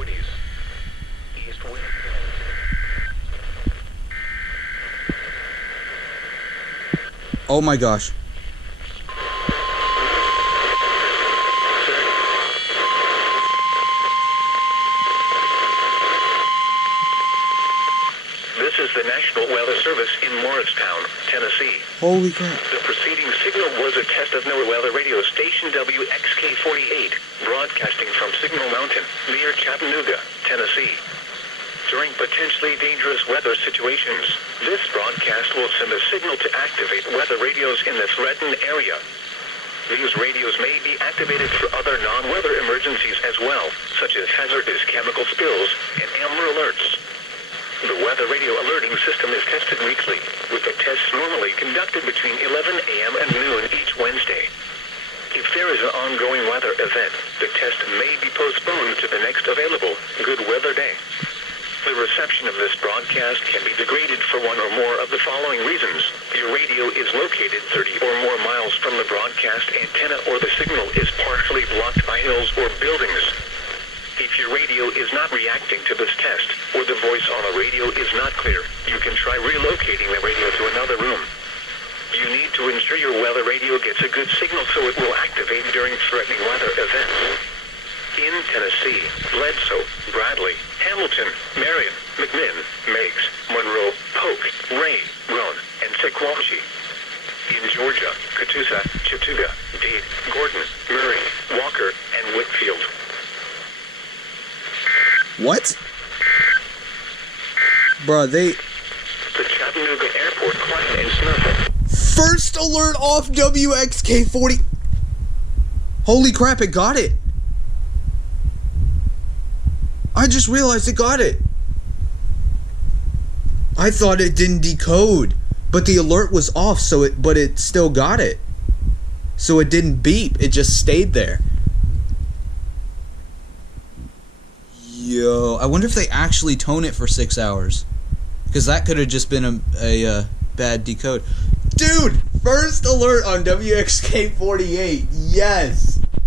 40s. East wind. Oh my gosh. This is the National Weather Service in Morristown, Tennessee. Holy crap. The preceding signal was a test of NOAA weather radio station WXK48, broadcasting from Signal Mountain, near Chattanooga, Tennessee. During potentially dangerous weather situations, this broadcast will send a signal to activate weather radios in the threatened area. These radios may be activated for other non-weather emergencies as well, such as hazardous chemical spills and amber alerts. The weather radio alerting system is tested weekly, with the tests normally conducted between 11 a.m. and noon each Wednesday. If there is an ongoing weather event, the test may be postponed to the next available good weather day. The reception of this broadcast can be degraded for one or more of the following reasons. Your radio is located 30 or more miles from the broadcast antenna, or the signal is partially blocked by hills or buildings. If your radio is not reacting to this test, or the voice on the radio is not clear, you can try relocating the radio to another room. You need to ensure your weather radio gets a good signal so it will activate during threatening weather events. In Tennessee, Bledsoe, Bradley, Hamilton, Marion, McMinn, Meigs, Monroe, Polk, Ray, Roan, and Sequatchie. In Georgia, Catoosa, Chattooga, Dade, Gordon, Murray, Walker, and Whitfield. What? Bruh, The Chattanooga Airport quiet and snowfall. First alert off WXK40. Holy crap, it got it. I just realized it got it. I thought it didn't decode, but the alert was off, but it still got it. So it didn't beep, it just stayed there. Yo, I wonder if they actually tone it for 6 hours. Because that could have just been a bad decode. Dude, first alert on WXK48. Yes.